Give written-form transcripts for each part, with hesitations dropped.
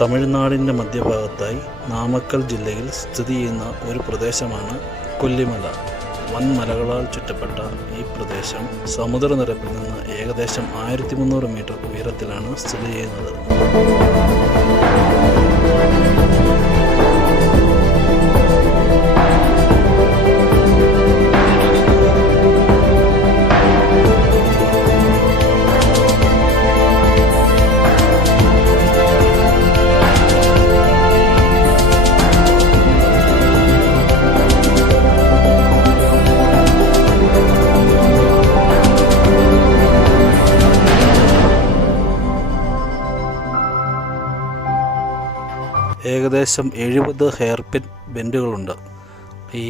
തമിഴ്നാടിൻ്റെ മധ്യഭാഗത്തായി നാമക്കൽ ജില്ലയിൽ സ്ഥിതി ചെയ്യുന്ന ഒരു പ്രദേശമാണ് കൊല്ലിമല. വൻമലകളാൽ ചുറ്റപ്പെട്ട ഈ പ്രദേശം സമുദ്രനിരപ്പിൽ നിന്ന് ഏകദേശം 1300 മീറ്റർ ഉയരത്തിലാണ് സ്ഥിതി ചെയ്യുന്നത്. ഏകദേശം 70 ഹെയർ പിൻ ബെൻഡുകളുണ്ട്. ഈ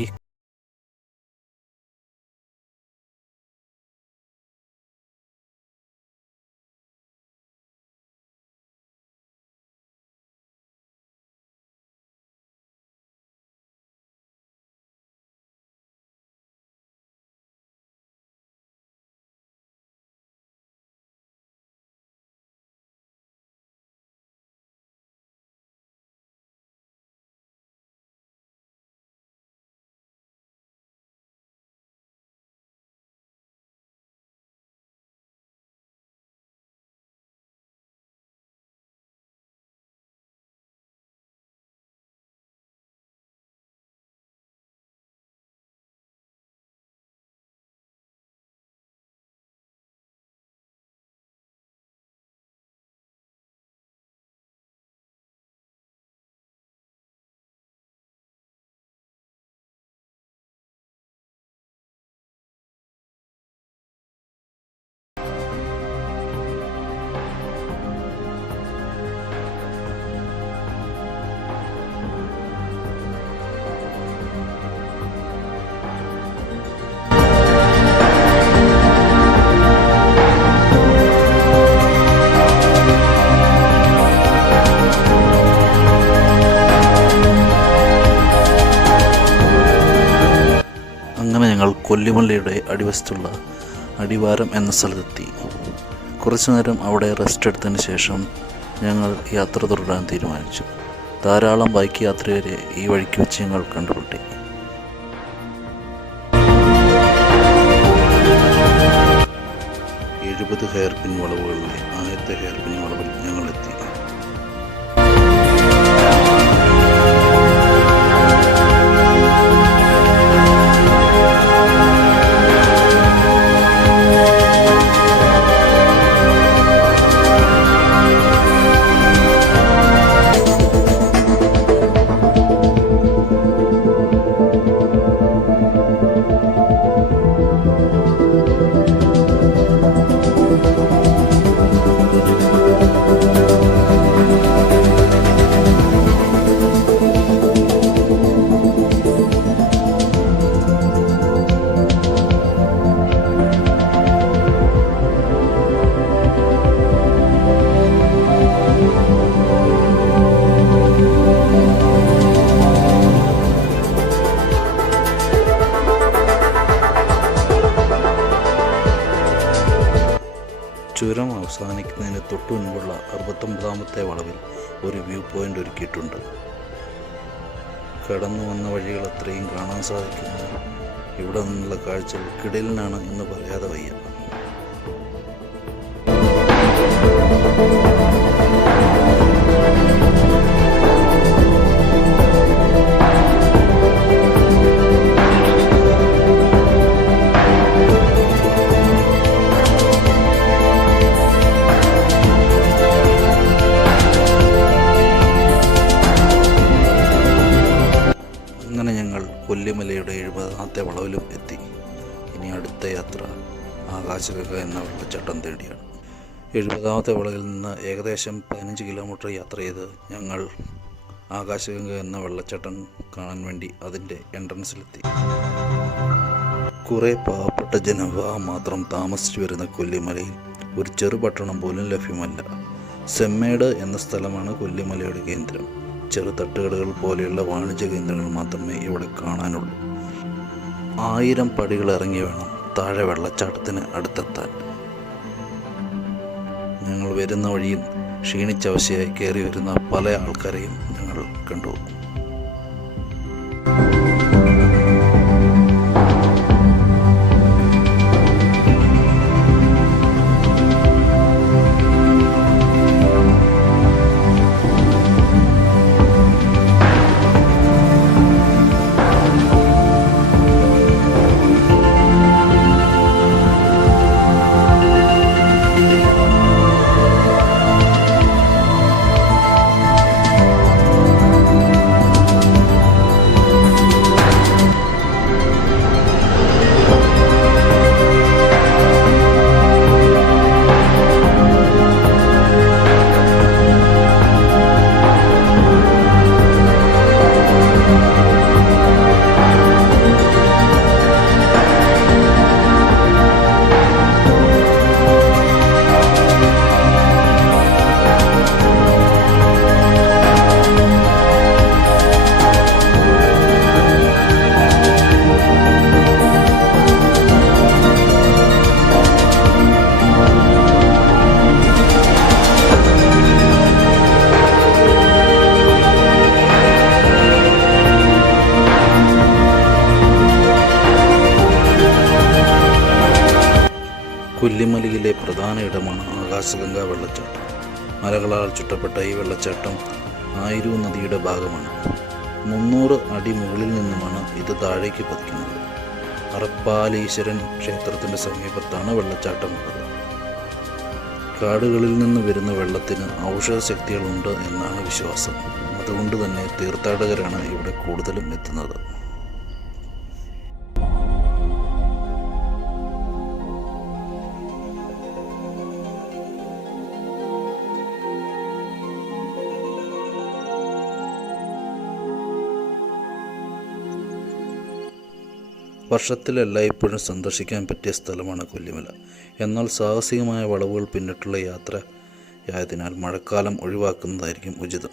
ഞങ്ങൾ കൊല്ലിമലയുടെ അടിവശത്തുള്ള അടിവാരം എന്ന സ്ഥലത്തെത്തി. കുറച്ചു നേരം അവിടെ റെസ്റ്റ് എടുത്തതിന് ശേഷം ഞങ്ങൾ യാത്ര തുടരാൻ തീരുമാനിച്ചു. ധാരാളം ബൈക്ക് യാത്രികരെ ഈ വഴിക്ക് വെച്ച് ഞങ്ങൾ കണ്ടുമുട്ടി. ഹെയർ പിൻ വളവുകളിലെ ആദ്യത്തെ ഹെയർ പിൻ വളവിൽ ഞങ്ങളെത്തി. ചുരം അവസാനിക്കുന്നതിന് തൊട്ടു മുൻപുള്ള 69ാമത്തെ വളവിൽ ഒരു വ്യൂ പോയിൻ്റ് ഒരുക്കിയിട്ടുണ്ട്. കടന്നു വന്ന വഴികൾ അത്രയും കാണാൻ സാധിക്കുന്നു. ഇവിടെ നിന്നുള്ള കാഴ്ചകൾ കിടിലനാണ് എന്ന് പറയാതെ വയ്യ. കൊല്ലിമലയുടെ 70ാമത്തെ വളവിലും എത്തി. ഇനി അടുത്ത യാത്ര ആകാശഗംഗ എന്ന വെള്ളച്ചാട്ടം തേടിയാണ്. 70ാമത്തെ വളവിൽ നിന്ന് ഏകദേശം 15 കിലോമീറ്റർ യാത്ര ചെയ്ത് ഞങ്ങൾ ആകാശഗംഗ എന്ന വെള്ളച്ചാട്ടം കാണാൻ വേണ്ടി അതിൻ്റെ എൻട്രൻസിലെത്തി. കുറേ പാവപ്പെട്ട ജനവിഭാഗം മാത്രം താമസിച്ചു വരുന്ന കൊല്ലിമലയിൽ ഒരു ചെറുപട്ടണം പോലും ലഭ്യമല്ല. സെമ്മേട് എന്ന സ്ഥലമാണ് കൊല്ലിമലയുടെ കേന്ദ്രം. ചെറു തട്ടുകടകൾ പോലെയുള്ള വാണിജ്യ കേന്ദ്രങ്ങൾ മാത്രമേ ഇവിടെ കാണാനുള്ളൂ. 1000 പടികൾ ഇറങ്ങി വേണം താഴെ വെള്ളച്ചാട്ടത്തിന് അടുത്തെത്താൻ. ഞങ്ങൾ വരുന്ന വഴിയിൽ ക്ഷീണിച്ചവശയായി കയറി വരുന്ന പല ആൾക്കാരെയും ഞങ്ങൾ കണ്ടു. കൊല്ലിമലയിലെ പ്രധാന ഇടമാണ് ആകാശഗംഗ വെള്ളച്ചാട്ടം. മലകളാൽ ചുറ്റപ്പെട്ട ഈ വെള്ളച്ചാട്ടം ആയിരു നദിയുടെ ഭാഗമാണ്. 300 അടി മുകളിൽ നിന്നുമാണ് ഇത് താഴേക്ക് പതിക്കുന്നത്. അറപ്പാലീശ്വരൻ ക്ഷേത്രത്തിൻ്റെ സമീപത്താണ് വെള്ളച്ചാട്ടമുള്ളത്. കാടുകളിൽ നിന്ന് വരുന്ന വെള്ളത്തിന് ഔഷധ ശക്തികളുണ്ട് എന്നാണ് വിശ്വാസം. അതുകൊണ്ട് തന്നെ തീർത്ഥാടകരാണ് ഇവിടെ കൂടുതലും എത്തുന്നത്. വർഷത്തിലെല്ലായ്പ്പോഴും സന്ദർശിക്കാൻ പറ്റിയ സ്ഥലമാണ് കൊല്ലിമല. എന്നാൽ സാഹസികമായ വളവുകൾ പിന്നിട്ടുള്ള യാത്രയായതിനാൽ മഴക്കാലം ഒഴിവാക്കുന്നതായിരിക്കും ഉചിതം.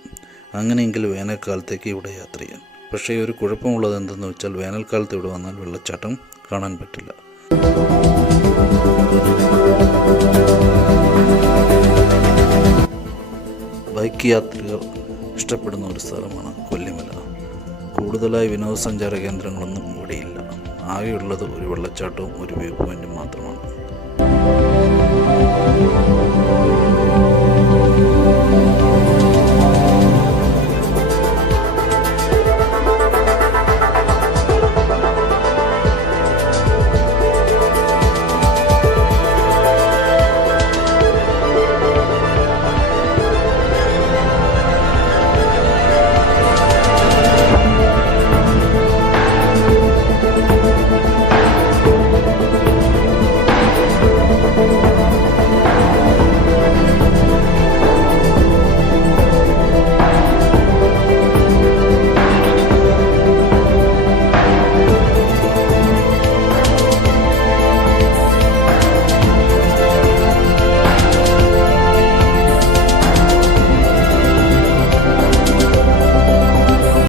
അങ്ങനെയെങ്കിൽ വേനൽക്കാലത്തേക്ക് ഇവിടെ യാത്ര ചെയ്യാൻ. പക്ഷേ ഒരു കുഴപ്പമുള്ളത് എന്തെന്ന് വെച്ചാൽ വേനൽക്കാലത്ത് ഇവിടെ വന്നാൽ വെള്ളച്ചാട്ടം കാണാൻ പറ്റില്ല. ബൈക്ക് യാത്രികർ ഇഷ്ടപ്പെടുന്ന ഒരു സ്ഥലമാണ് കൊല്ലിമല. കൂടുതലായി വിനോദസഞ്ചാര കേന്ദ്രങ്ങളൊന്നും ഇവിടെയില്ല. ആകെയുള്ളത് ഒരു വെള്ളച്ചാട്ടവും ഒരു വ്യൂ പോയിന്റും മാത്രമാണ്.